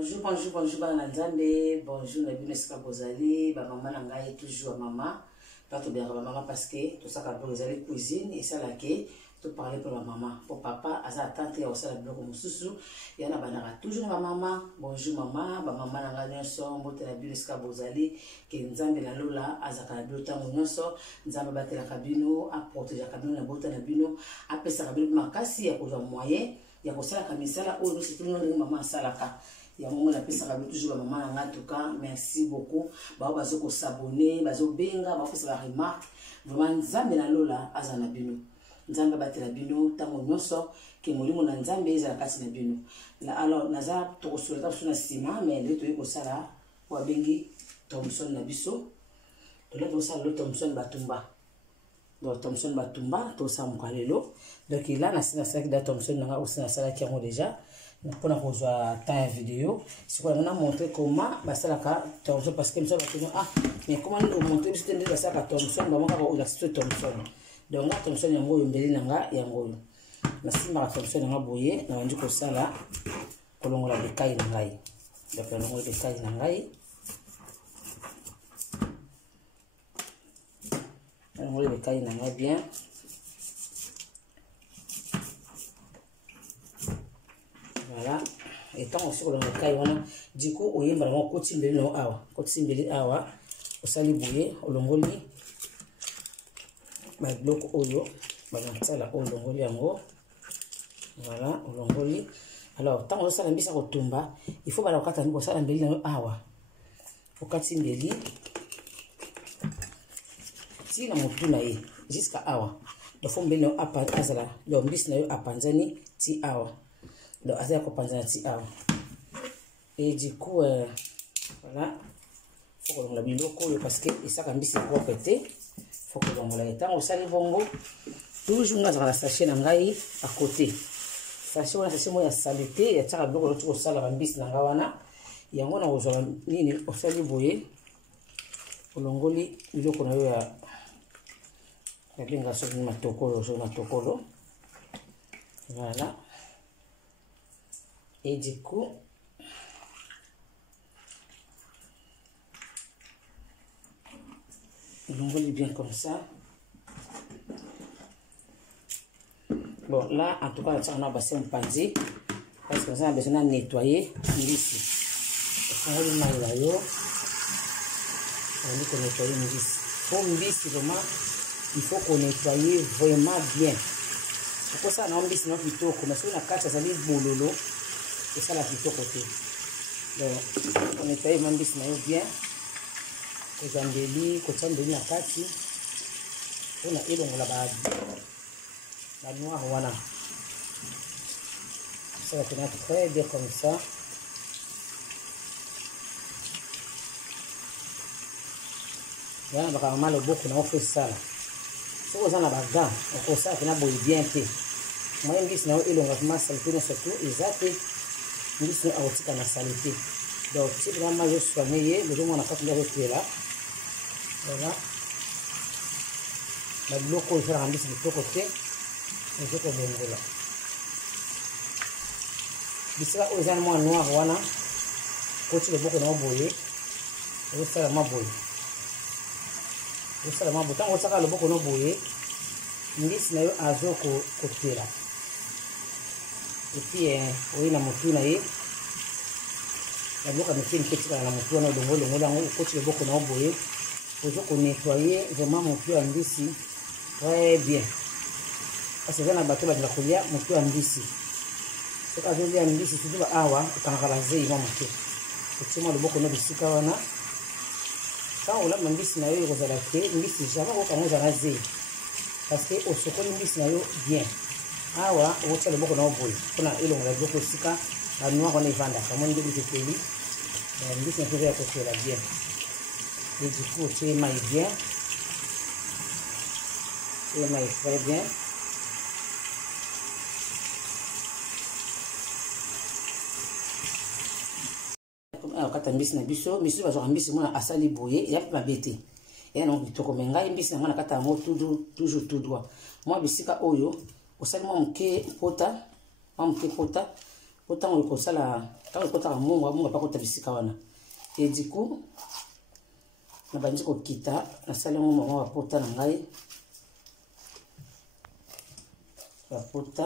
Bonjour, bonjour, bonjour, Bananzambe. Bonjour, Nabineska Bozali. Ba maman nangai toujours maman. Pas tout bien maman parce que tout ça quand vous allez cuisine et ça là que tout parler pour la maman. Pour papa, à sa tante et aussi la bloc mususu. Il y en a banara toujours ma maman. Bonjour maman. Ba maman nangai nyonso mbote Nabineska Bozali. Que nzambe na lola azaka biota nyonso. Nzambe batela kabino a protéger kabino na bota na bino. A pesa kabino makasi ya koza moyen. Ya kosala kamisala o no c'est tout le maman salaka. Il y a un moment toujours maman en tout cas merci beaucoup ba bazo ko s'abonner bazo benga ba ko sa remarque vraiment nzambe na lola azana bino nzambe batela bino tango nyonso ke molimo na nzambe ezala kasi na bino la alors naza to solata suna sima mais le to ko sala wa bengi Thomson na biso to la to sala le Thomson batumba donc Thomson batumba to sa mukalelo donc là na sina sac da Thomson na aussi na sala qui déjà pour nous voir ta vidéo si on a montré comment basalaka Thomson parce que nous avons ah mais comment nous montrer c'était déjà ça ka Thomson ba maka ko la Thomson donc Thomson yango yombeli nanga yango na simba Thomson nga boye na wandi ko sala kolongola bekai na ngai donc kolongola bekai na ngai kolongola bekai na ngai bien. Voilà, et tant aussi que le cas du coup on y va vraiment continuer no awa continuer awa au sali bouillé au longoli ba bloc oyo ba ntsala au longoli yango voilà au longoli alors tant on sala mbisa ko tumba il faut ba la kata ngo sala mbeli no awa au kati mbeli si na mutuna yi jusqu'à awa do fo mbeli no apa azala do mbisi na yo apanzani ti awa. Donc, à et du coup, voilà, il faut que l'on biloko parce que ça quand c'est pour péter, faut que l'on la étend au sali bongo. Toujours dans la sachet nangai à côté. Sachet on a sachet moi ya saleté, ya tsaka biloko l'autre au sala bambis nangawana. Yango na ozola nini au sali boye. Olongoli biloko na yo ya benga so ni matokolo. Voilà. Et du coup, on va bien comme ça. Bon, là, en tout cas, on a passé un panzi parce que ça a besoin de nettoyer ici. On va le maillot. On va nettoyer ici. Pour ici, vraiment, il faut qu'on nettoie vraiment bien. Pourquoi ça, on a mis plutôt comme ça, on a quatre, ça dit bololo. Et ça la plutôt côté. Donc, on nettoie même bien. Kozambeli, kotsambeli na kati. On a elongo la noire voilà. Ça va tenir très bien comme ça. Là, on va mal au bout qu'on a fait ça. Si vous en avez gants, on peut ça qu'on a beau bien fait. Moi, je dis que elongo va saleté surtout exact. Nous sommes à la saleté. Donc, si vraiment je suis familier, le jour où on a pas de retirer là, voilà. La bloco est rendu sur le côté, et je peux venir là. Ici là, aux animaux noirs, voilà. Côté le bloc est envoyé, et vous savez ma boye. Vous savez ma boye. Tant que vous savez le bloc est envoyé, nous sommes à zo côté là. Et puis, oui, la moto là, la bloc a mis une petite à la moto là, le côté le bloc est envoyé. Pour nettoyer vraiment mon pied en ici très bien. Parce que dans la bateau de la coulière, mon pied en ici. Ce que je dis en ici, c'est tout le awa, quand on va la zéro, mon pied. C'est moi le bloc de ici, quand on a mon ici, on a la clé, ici, jamais on va la zéro. Parce que au second, ici, on a bien. Awa, on va le bloc de l'envoyer. On a eu le bloc de ici, la noire, on est vendue. Comme on dit, c'est lui. Ici, on peut à côté là bien. Et du coup, tu émailles bien. Tu émailles très bien. Alors, quand tu as mis na biso, misu va jouer mbisi mona asali boye, il y a pas bêté. Et non, tu comme nga mbisi na kata mo toujours tout droit. Moi bisika oyo, osali mo mke pota, Autant on ça là, quand on a mon pas qu'on tabissi kawana. Et du coup, na bandi ko kita, na sala mon maman va porter ngai. Va porter.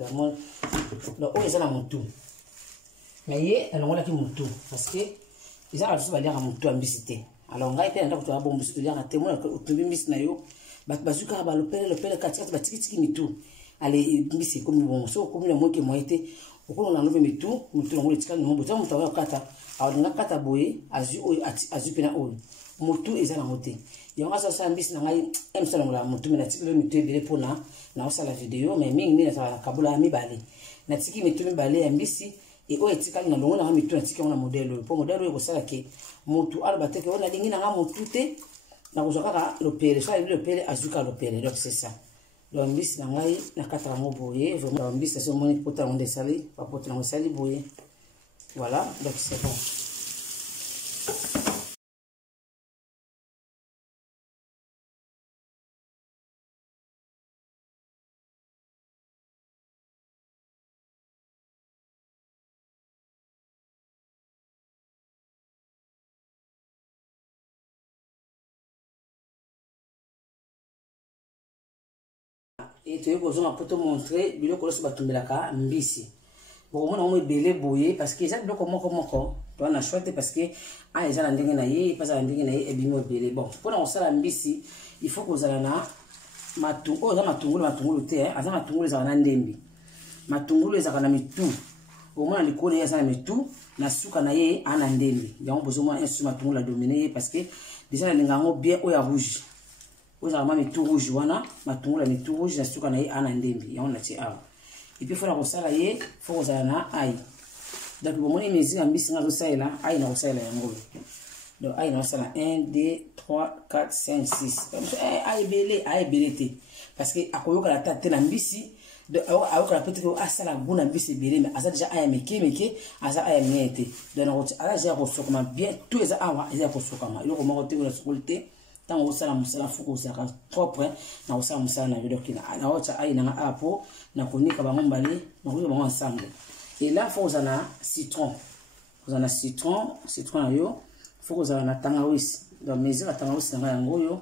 La mon, le haut est là mon tout. Mais hier, elle on l'a qui mon tout parce que ils ont reçu va dire à mon tout ambicité. Alors ngai pe ndako to abombo to dire na témoin que to bimis na yo. Bazuka ba le père katikati batiki mitu ale mbisi comme bon so comme le moke mo été okolo na nove mitu ngolo tika no boto mutu wa kata alinga kata boye azu pena oyo mutu eza na mote yonga sa mbisi na ngai emsala ngola mutu na tiki le mitu ebele pona na osala video mais mingi na sa kabula mibale na tiki mitu mibale ya mbisi e o etika na longo na mitu na tiki na modelo po modelo yo kosala ke mutu ala bateke ona lingi na nga mutu te. Na kuzaka l'opéré, soit l'opéré azuka l'opéré, donc c'est ça. Donc bis na ngai na katara mo boye, vraiment bis c'est mon pota on desali, pas pota on sali boye. Voilà, donc c'est bon. Et tu veux qu'on te montrer bilo ko so batumbelaka mbisi. Bon moi on belé boyer parce que ça biloko moko to na chouette parce que ah ils ont ndenge na ye pas za ndenge na ye e bimo belé. Bon pour on sala mbisi il faut que vous allez na matungulu za matungulu te hein aza matungulu za na ndembi. Matungulu za kana mitu. Au moins likolo ya za mitu na suka na ye ana ndembi. Donc besoin un sur matungulu la dominer parce que déjà na ngango bien o ya rouge. Vous avez mis tout rouge, voilà, ma tongue est tout rouge, la sucre est en andembi, on l'a tiré. Et puis il faut la rosala y, faut que ça na aïe. Donc pour moi mes yeux en bis na rosala là, aïe na rosala ya ngolo. Donc aïe na rosala 1 2 3 4 5 6. Aïe belé té. Parce que akoyoka la tête na mbisi, de ayoka la peut-être que asala buna mbisi belé mais asa déjà aïe meke, asa aïe miete. Donc ala j'ai reçu comme bien tous les awa, ils ont reçu comme. Il faut monter la sécurité. Tant on sala musala fuko saka propre na osala musala na video kina na ocha ai na apo na konika bango mbali na konika bango ensemble. Et là faut uzana citron. Uzana citron na yo faut uzana na tangawizi. Donc mesure tangawizi na yango yo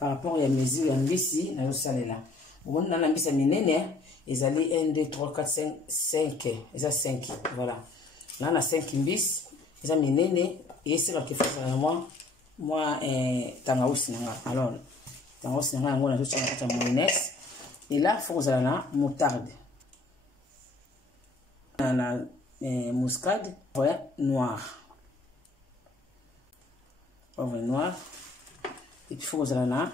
par rapport ya mesure ya mbisi na yo salela. Bon na mbisi minene ezali 1 2 3 4 5 eza 5 voilà. Là na 5 mbisi eza minene et c'est là que faut uzana moi tangawizi nanga alors tangawizi nanga ngona to changa kata mayonnaise et là faut que na moutarde na muscade ouais noir poivre noir et puis faut que na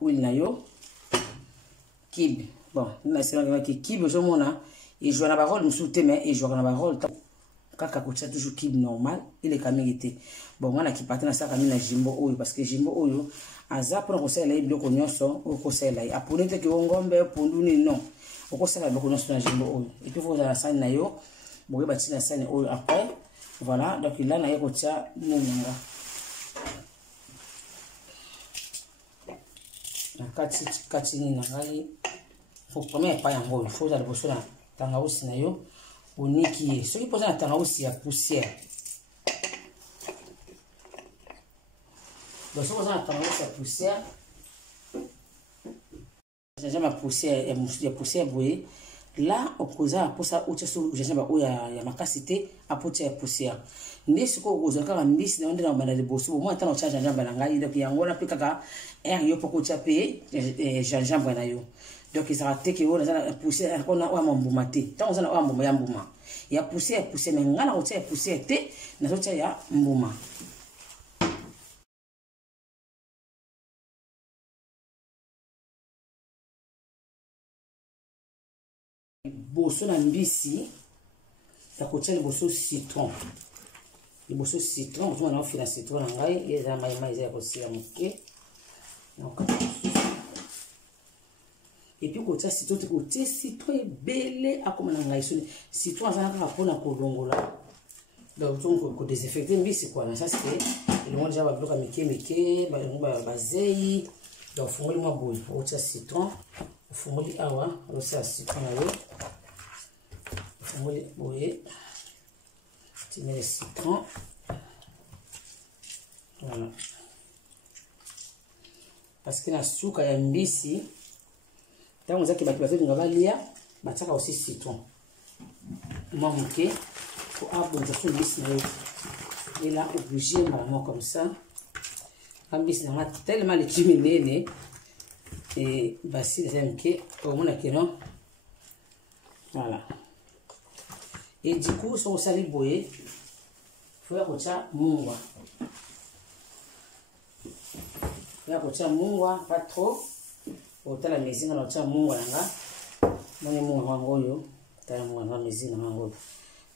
huile na yo kibe bon na c'est là que kibe je mona et joue na parole me soute mais et joue na parole kaka kocha toujours kibe normal il est kamigité bon on a qui partait na ça kamina jimbo oyo parce que jimbo oyo aza pour kosala ile biloko nyonso o kosala ya aponete ke ngombe ponduni non o kosala biloko nyonso na jimbo oyo et puis faut la sani na yo boye bati na sani oyo après voilà donc là na yeko tia nunga na kati ni na ngai faut premier pas yango faut la boso na tangawizi na yo oniki ce qui pose na tangawizi ya poussière. Donc si vous avez tendance à poussière, j'ai ma poussière, ya poussière bouée. Là, au causa pour ça, au tchèso, j'ai jamais ya ma capacité à porter la poussière. N'est ce qu'on vous a quand même mis dans le banal de bosso. Moi, tant on charge un jambe l'angai, donc il y a un gros appui kaka, et un yo pour que tu payé, j'ai jambe na yo. Donc il sera té que on a la poussière, on a ou mon boumate. Tant on a ou mon bouma. Il y a poussière, mais ngana on tient poussière té, na so tient ya mbouma. Bosso na mbisi ta kotia le bosso citron. Le bosso citron, on a fait la citron ngai et za mai za kosia moke. Donc et puis kotia citron te kotia citron belé a comme ngai so citron za na ka pona ko longola. Donc on ko désinfecter mbisi quoi, ça c'est le monde déjà va bloquer meke ba zei. Donc fumoli mwa boye otia citron fumoli awa otia citron na yo fumoli boye tu mets le citron voilà parce que na suka ya mbisi tant que bato bazolinga balia batiaka aussi citron mwa moke pour abonza so mbisi na yo et là obligé vraiment comme ça ambisi na mati tellement le chiminene et basi les amke au mona kino voilà et du coup son sali boye faut ya kocha mungwa pas trop autant la maison na kocha mungwa nga moni mungwa wango yo tala mungwa na maison na wango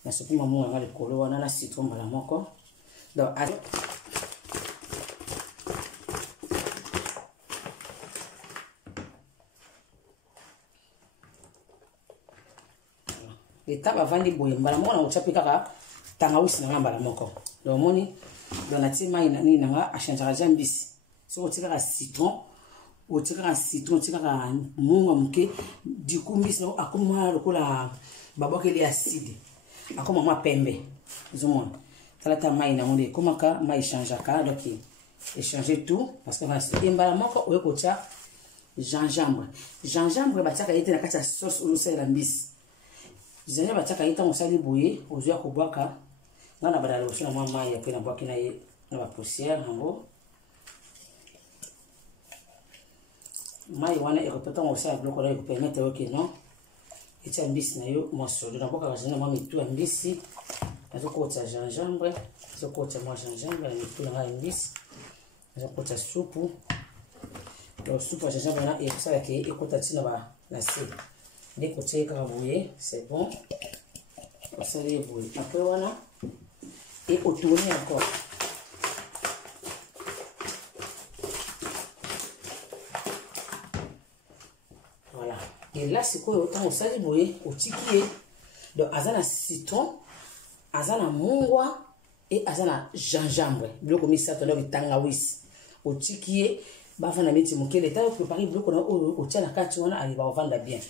na sopima mungwa nga likolo wana na citron bala moko donc l'étape avant de boyer mbala moko na kocha kaka tangawisi na mbala moko donc moni donc na ti mai na ni na a changer jambisi so tika citron o tika citron tika munga muke du coup mbisi na akoma lokola baboko li acide akoma ma pembe zomona tala mai na monde komaka mai changer ka donc échanger tout parce que va mbala moko o kocha gingembre bataka yete na kati ya sauce o sala mbisi Zanya bataka ita musali boye ozuya kubwaka ngana badala osuna mwa mai ya pena bwaki na ye na ba poussière hango mai wana ekopeta ngosala bloko na ekopermettre oke non etia mbisi na yo mosolo na boka bazana mwa mitu ya mbisi azokota gingembre azokota mwa gingembre na mitu na mbisi azokota supu donc supu ya gingembre na ekosala ke ekota tina ba na se dès que tu es c'est bon. Vous allez bouillir. Après, voilà. Et au tourner encore. Voilà. Et là, c'est quoi? Autant vous allez bouillir au tikier. Donc, azana citron, azana mungwa et azana gingembre. Bloco mis ça, donc tangawis. Au tikier, bah, on a mis le moquet. L'état où préparer bloco au tien à quatre, on a va vendre bien.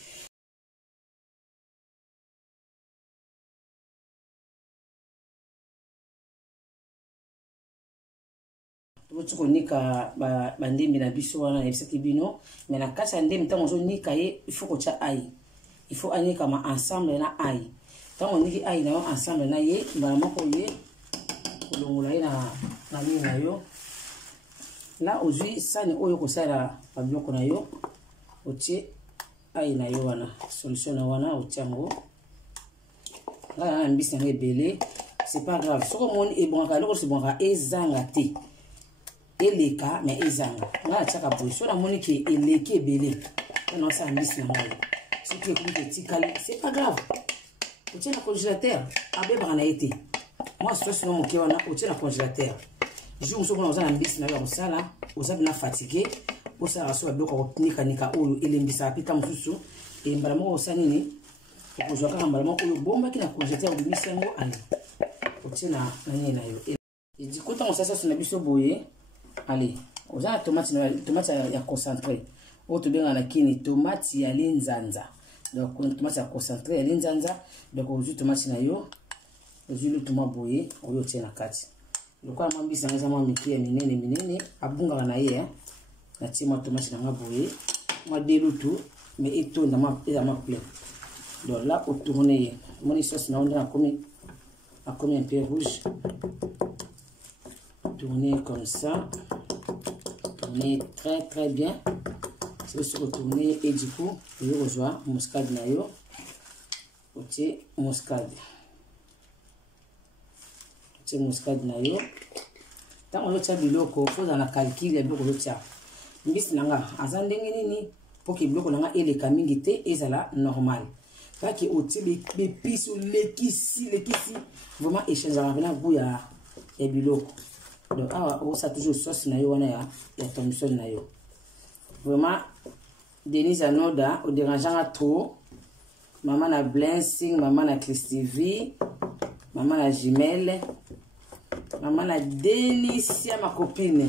Tu nika bandembi na biso wana ebisaki bino mais na kati ya ndembi ntango ozonika ye il faut kotia ai il faut anika ma ensemble na ai ntango oniki ai na yo ensemble na ye mbala moko ye kolongola ye na nini na yo la ozwi sani oyo kosala babiloko na yo otie ai na yo wana solution na wana otie yango nga na mbisi yango ebele c'est pas grave soko moni ebongaka eloko sebongaka ezanga te eleka mais ezanga na tchaka boisson na moni ki eleki ebele on ça mbisi na moi ce qui est plus petit c'est pas grave tu tiens le congélateur abe bana été moi je suis mon ki wana tu tiens le congélateur jour so on a mbisi na yo sala oza bina fatigué osala so aboko nika nika oyo elembisa pita mususu e mbala mo osani ni okozwa kaka mbala mo oyo bomba ki na congélateur mbisi yango ali tu tiens na nani na yo et du coup tant ça ça na biso boye. Allez, on a tomate ya concentré. Autre bien à la kini tomate ya linzanza. Donc tomate ya concentré ya linzanza. Donc on joue tomate na yo. On joue le tomate boye. On yo tient la kati. Donc quand on mbisi ngeza mwa miki ya minene abunga na ye hein. Na ti mwa tomate na boye. Mwa delutu mais etonda ma plein. Donc là au tourner. Mon sauce na on a commis un peu rouge. Tourner comme ça, tourner très bien, c'est se retourner et du coup je rejoins muscade nayo, côté muscade nayo. Tant on tient biloko, faut dans la calcul les biloko tient. Mbisi nanga azandenge nini pour que biloko nanga ele kamingite ezala normal. Pas que oti les pis ou les kisi vraiment échanger avec la bouya et biloko. Donc on ça toujours sauce na yo wana ya Thomson na yo. Vraiment Denise Anoda au dérangeant trop. Maman na Blessing, maman na Christivie, maman na Jumelle, maman na Delicia ma copine.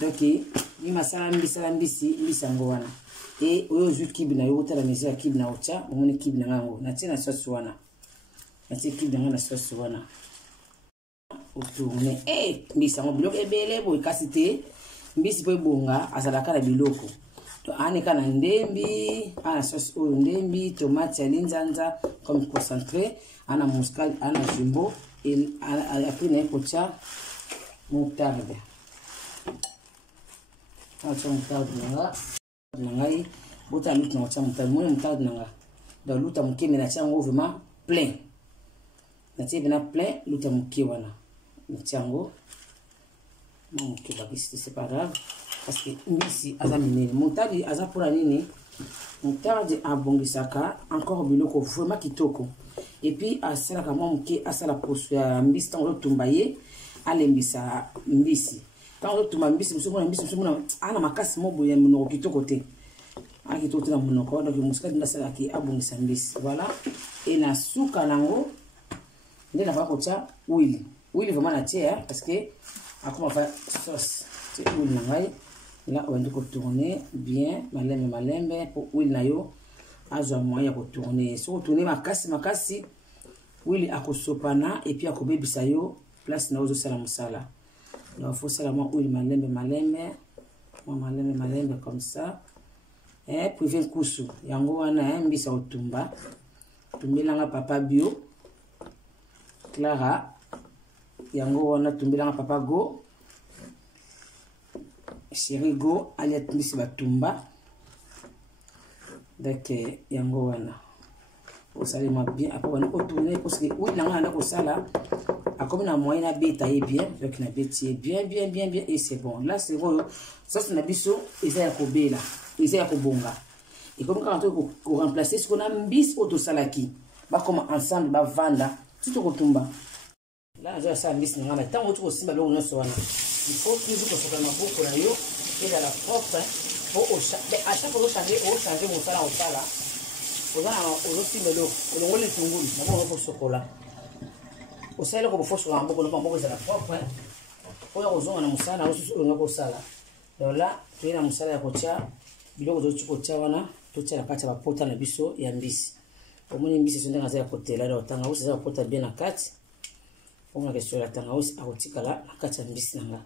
donc ni masala mbisi yango wana et oyo zu kibi na yo tala mesure kibi na ocha omoni kibi na ngango na tina sauce wana na tina kibi na ngana sauce wana otourne mbisi yango biloko ebele boy kasi te mbisi po ebonga azalaka na biloko to anika na ndembi ana sauce oyo ndembi tomate ya linzanza comme concentré ana muscade ana jumbo et après na kocha moutarde acha moutarde na ngai bota lutte na kocha moutarde moi moutarde na nga da lutte muke mena chango vraiment plein na tibina plein lutte muke wana chango muke bakisi c'est pas grave parce que mbisi aza minene moutarde aza pour nini moutarde abongisaka encore biloko vraiment kitoko et puis asala ka muke asala poso ya mbisi tango tumbaye alembisa mbisi tango tumba mbisi musomona ana makasi mobo ya munoko kitoko te aki to tena munoko donc musika ndasala ki abongisa mbisi voilà et na suka nango nde na ko cha huile vraiment na tia parce que akoma fa sauce c'est huile na ngai là on doit tourner bien malembe pour huile na yo azwa moyen ko tourner so tourner makasi huile akosopana et puis akobebisa yo place na ozo sala musala donc faut seulement huile malembe comme ça et puis vient kusu yango wana mbisa otumba tumbelanga papa bio Clara yango wana tumbelanga papa go chéri go aliat mbisi batumba donc yango wana osali ma bien après on ko tourner parce que huile nanga na ko sala comme na moyen na beta bien donc na beti bien et c'est bon là c'est bon ça c'est na biso eza ya kobela eza ya kobonga et comme quand on ko remplacer ce qu'on a mbisi auto salaki ba comme ensemble ba vanda tout ko tumba là je ça mbisi ngana tango to ko simba lo no so wana il faut toujours que ce soit na boko na yo et dans la propre pour au chaque à chaque fois changer mon sala au sala au simba lo o ngole tungulu na bo ko sokola osala ko foso nga mboko no mboko za la propre oya kozonga na musala osusu ngako sala donc là tu na musala ya kocha biloko zo chikocha wana to tshela kati ba pota na biso ya mbisi omoni mbisi sonde ngaza ya kotela do tanga usi za pota bien na kati on a question la tanga usi akotikala na kati ya mbisi nanga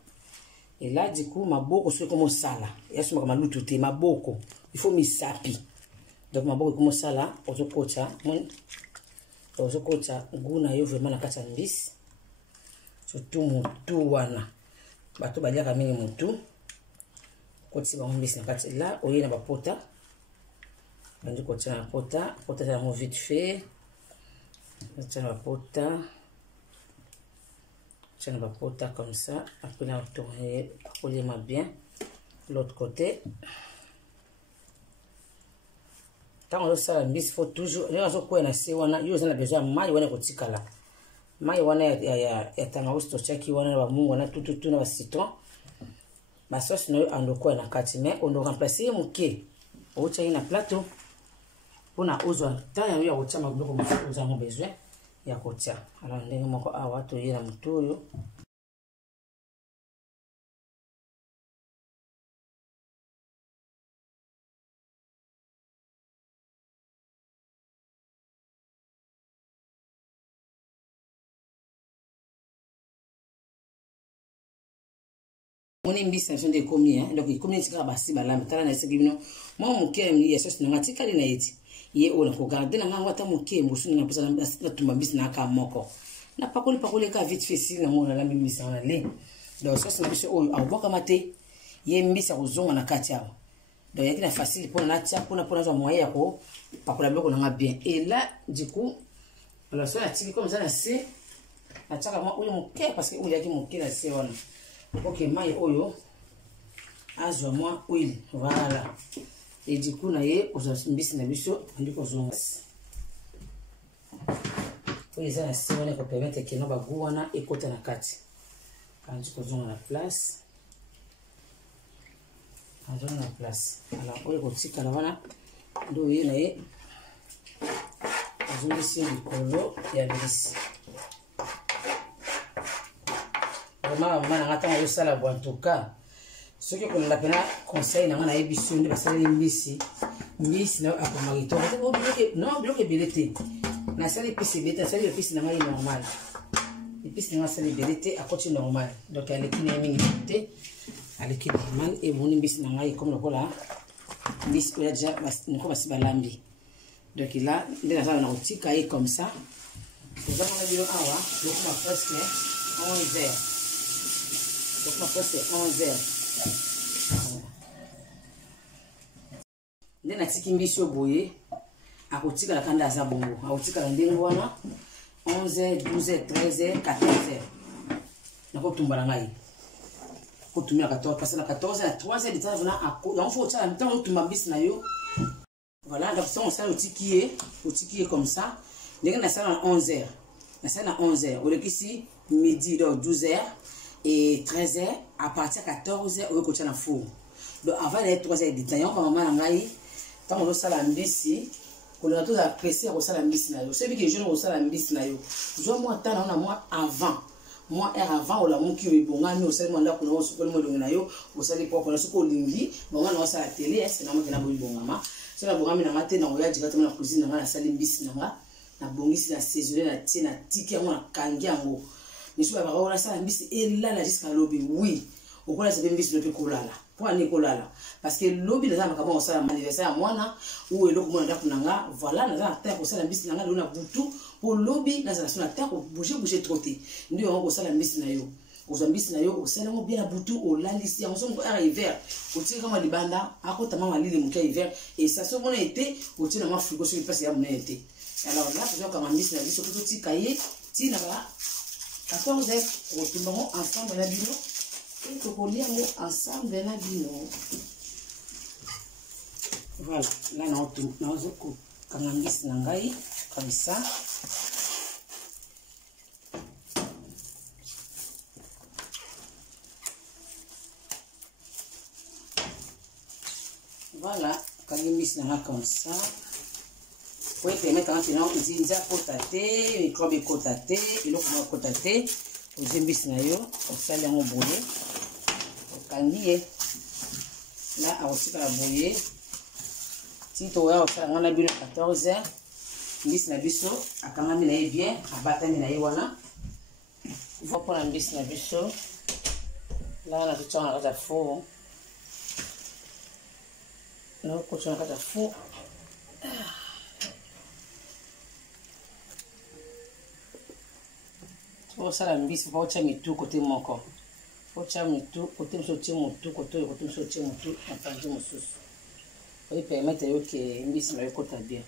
et là du coup maboko so comme sala ya suma kama lutu te maboko il faut misapi donc maboko comme sala ozo kocha mon ozo kocha nguna yo vraiment na kati ya mbisi surtout mutu wana bato baliaka mingi mutu koti ba mbisi na kati là oyena ba pota bandi kocha na pota ya mo vite fait kocha na pota tiens ba pota comme ça après on tourner coller ma bien l'autre côté tant on ça mbisi faut toujours les azo ko na se wana yo zana besoin mai wana kotikala mai wana ya tanga usto chaki wana ba mungu na tout na ba citron ba sauce no andoko na kati mais on doit remplacer muke o tshai na plateau pona ozwa ta ya ko tshama biloko mo oza mo besoin ya kotia alors ndenge moko awa to yena mutoyo on est mbisi na de combien donc il combien tika basi balamba tala na sekibino moi mon cœur ya sauce na tika li na yeti ye ona ko garder na ngwa ta mon cœur mbusu na pesa na tumba mbisi na ka moko na pakoli ka vite facile na mona la mbisi na le donc sauce na biso o aboka mate ye mbisi kozonga na kati awa donc yakina facile pour na tia pour zo moyen ko pakola biloko na bien et là du coup alors ça tiki comme ça na c'est na taka moi o mon cœur parce que o yaki mon cœur na c'est wana ok mai oyo azwa moi huile voilà et du coup na ye ozo mbisi na biso ndiko zonga oyo za na simone ko permettre que no ba guana ekota na kati kandi ko zonga na place azona na place alors oyo ko tika na wana ndo ye na ye azongisi likolo ya mbisi maman ngata yo sala bo en tout cas Ce qui est appelé conseil, on a ébition de passer les mbisi. Mbisi, là, à Pomarito. Non, bloqué belleté. Na salle épice belleté, salle épice n'a pas normal. Épice n'a pas salle belleté à côté normal. Donc, elle est qui n'est minimité. Elle est qui normal. Et mon mbisi n'a pas comme le voilà. Mbisi, il y a déjà, nous commençons à balambi. Donc, là, il y a un outil caillé comme ça. Nous avons dit, ah, ouais, donc, on a presque 11 heures. Donc, on a presque 11 heures. Ndena tiki mbisi oboye akotika la kanda za bongo akotika la ndengo wana 11h 12h 13h 14h nako tumbala ngai ko tumia 14 parce na 14h à 3h de temps na ako donc faut ça temps tumba mbisi na yo voilà donc on ça otiki comme ça ndenge na ça na 11h na ça na 11h au lekisi midi donc 12h et 13h à partir de 14h on va na four donc avant les 3h de temps comme maman ngai tant on a la mbisi on a tout apprécié au la mbisi na yo c'est que jeune au la mbisi na yo je moi tant on a moi avant moi avant on la mon qui bonga mi au sel manda ko no sukoli mo na yo au sel ko na suko lingi bonga na sa télé est na mo na bonga ma so na bonga mi na matin na oya jika na cuisine na sali mbisi na bongisi na saisonner na tie na tiki yango na kangi yango ni so ba ba sa mbisi elala jusqu'à lobby oui au quoi c'est mbisi le kolala pour Nicolas parce que lobby les gens comment ça anniversaire à moi na ou eloko mo na kunanga voilà na za terre pour ça la mbisi nanga na butu pour lobby na za na terre pour bouger trotter ndio on ça la mbisi na yo aux mbisi na yo au sala mo bien la butu au lalisi on son hiver au tire comme libanda akota mama lili muka hiver et ça se mon été au tire na frigo sur passe ya mon été alors là je comme mbisi na biso tout petit cahier ti na ba 14 heures retrouvons ensemble la bino et pour lire ensemble la bino. Voilà, là on a kangambisi nangai comme ça. Voilà, kangambisi nangai comme ça. Vous pouvez permettre quand tu as zinza kotate, microbe kotate, et l'autre kotate, vous embissez na yo, au sel en bouillé, au candier. Là, à aussi la bouillé. Si tu as on a bu 14 heures, mbisi na biso, à kangami na bien, à batami na voilà. Il faut prendre mbisi na biso. Là, on a tout ça à four. Là, on continue à four. Faut ça la mbisi faut cha mitu côté moko faut cha mitu côté msotie mutu côté msotie mutu apanzi mususu pour permettre yo que mbisi na yokota bien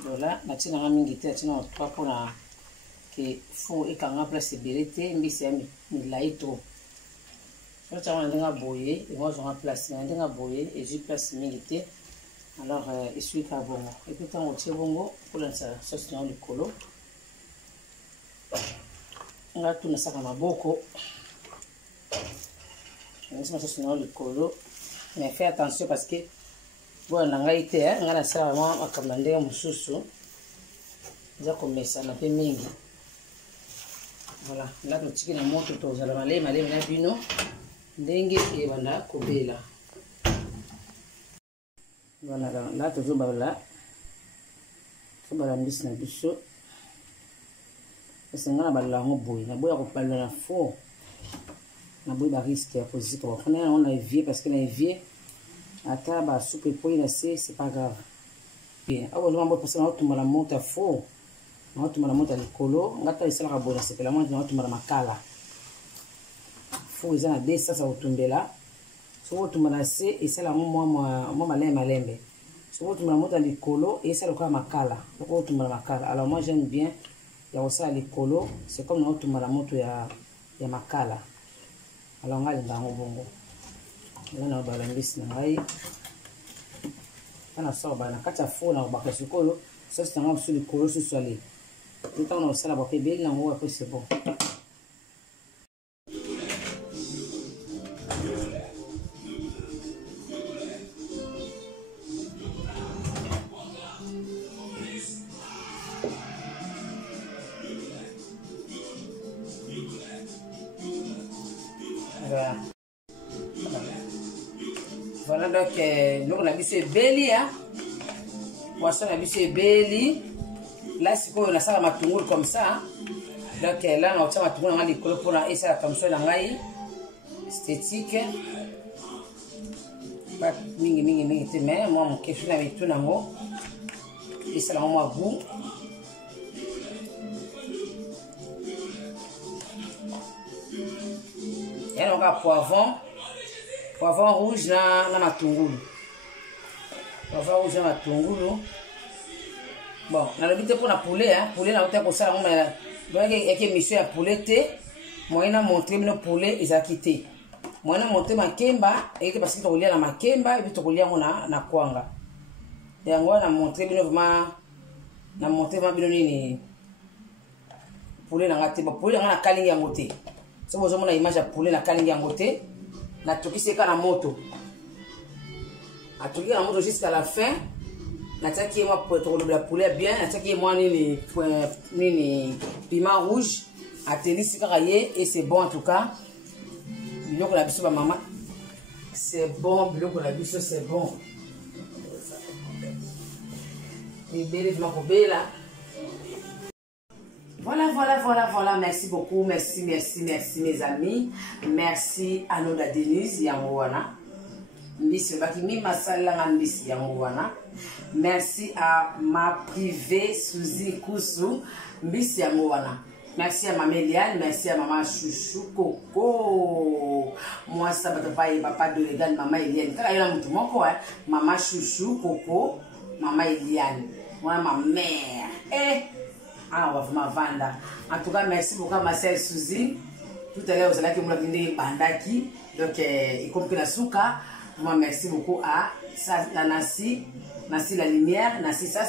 voilà na tina mingi te tina 3 pour na que faut ekanga place belete mbisi ya milai to faut cha ndinga boyer et moi j'en place ndinga boyer et j'ai place mingi te alors je suis ka bongo et puis tant au bongo pour la sauce dans le colo. On a tout na saka maboko. On a ça sur le colo. Mais fais attention parce que bon na ngai te on a ça vraiment akamande mususu. Za komesa na pe mingi. Voilà, là tu tiki na moto to za male na bino. Ndenge e bana kobela. Voilà, là tu zo bala. So bala mbisi na biso. C'est nga bala ngo boy na boy ko pala na fo na boy ba risque ya position pour on a évier parce que la évier ata ba soupe poy na c'est pas grave bien awo no mbo passer na tumba la monte fo na tumba la monte à l'écolo ngata isala ka bona c'est la monte na tumba la makala fo izana de ça otumbela so tumba na c'est et ça la moi malembe so tumba la monte à l'écolo et ça le ka makala so tumba la makala alors moi j'aime bien ya osa likolo c'est comme na tumba la moto ya makala alors ngali ndango bongo na bala mbisi na ngai ana so bana kata fo na ba kasukolo ça c'est un sur likolo sur soleil tout temps on sala ba pe belle na ngo après c'est bon. donc nous on a vu ce belly hein poisson on a vu ce belly là c'est quoi on a ça matungulu comme ça donc là on a ça matungulu on a des couleurs pour la et ça comme ça dans l'ail esthétique pas mingi mais moi mon café là avec tout dans moi et ça là moi goût et on a poivron rouge na matungulu poivron rouge na matungulu bon na le but pour la poulet hein poulet na hôtel pour ça on mais donc et que monsieur a poulet té moi na montrer le poulet ils a quitté moi na monter makemba et que parce que to lia na makemba et puis to lia ngona na kwanga yango na montrer bien vraiment na montrer vraiment bien nini poulet na ngate ba poulet na kalingi ya moté c'est bon je image ya poulet na kalingi ya moté na tokiseka na moto atoki na moto jusqu'à la fin na taki moi pour le poulet bien na taki moi nini piment rouge ateli sikaye et c'est bon en tout cas biloko la biso ba maman c'est bon biloko la biso c'est bon et belle ma belle. Voilà, merci beaucoup, merci mes amis, merci à Noda Denise Yangowana, Miss Bakimi Masala Miss Yangowana, merci à ma privée Suzy Koussou, Miss Yangowana, merci à Maman Eliane, merci à Maman Chouchou Coco, moi ça va papa de l'égal Maman Eliane, quand il y a tout mon quoi, Maman Chouchou Coco, Maman Eliane, moi ma mère, ah, on va vraiment vendre. En tout cas, merci beaucoup à ma sœur Suzy. Tout à l'heure, vous allez que vous l'avez bandaki. Donc, y compris la souka. Moi, merci beaucoup à la Nancy la lumière, Nancy ça.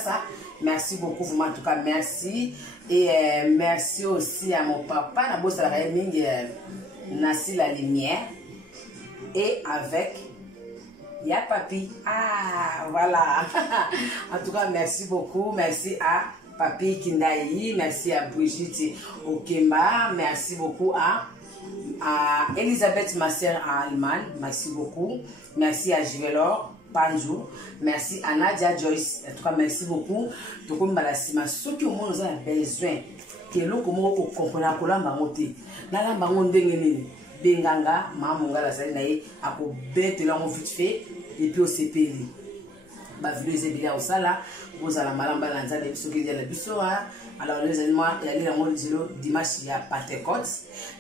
Merci beaucoup, vous en tout cas, merci. Et merci aussi à mon papa, la bosse à la Nancy la lumière. Et avec Ya Papi. Ah, voilà. En tout cas, merci beaucoup. Merci à Papi Kindaï, merci à Brigitte Okemba, merci beaucoup à Elisabeth, ma sœur en Allemagne, merci beaucoup. Merci à Jivelor Panjou, merci à Nadia Joyce, en tout cas merci beaucoup. Donc comme balasima, ceux qui ont besoin que l'on comprenne à Kolamba Moté, Nalamba Mondengeni, Benganga, Mamunga la Salinae, à ko bête l'homme vite fait, et puis au CPL. Bah, vidéo zébila au sala, vous allez malamba lanza les bisous qui la biso alors les éléments il y a les amours dimanche il y a Pentecôte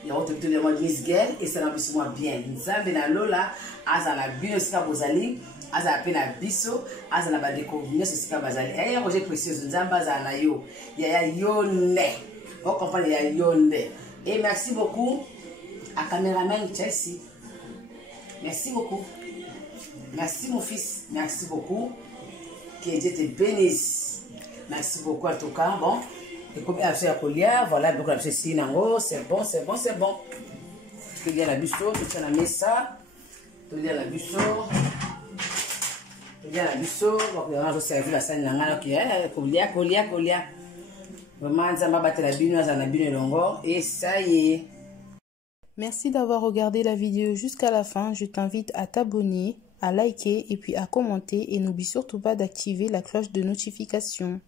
il y a autre tout le monde Miss Girl et ça n'abuse moi bien nzambe na lola azala bino sika bozali azala pe na biso azala ba découvrir ce sika bazali et ya projet précieux nzambe azala yo ya yonde on comprend ya yonde et merci beaucoup à caméraman Chelsea merci beaucoup merci mon fils merci beaucoup. Que Dieu te bénisse. Merci beaucoup en tout cas. Bon, et comme il a voilà, donc la c'est bon. Il y a la biseau, tout la messa, tout y a la biseau, donc on va servir la scène là qui est colia. Vraiment, ça m'a battu la bino, ça n'a bino longo et ça y est. Merci d'avoir regardé la vidéo jusqu'à la fin. Je t'invite à t'abonner, à liker et puis à commenter et n'oublie surtout pas d'activer la cloche de notification.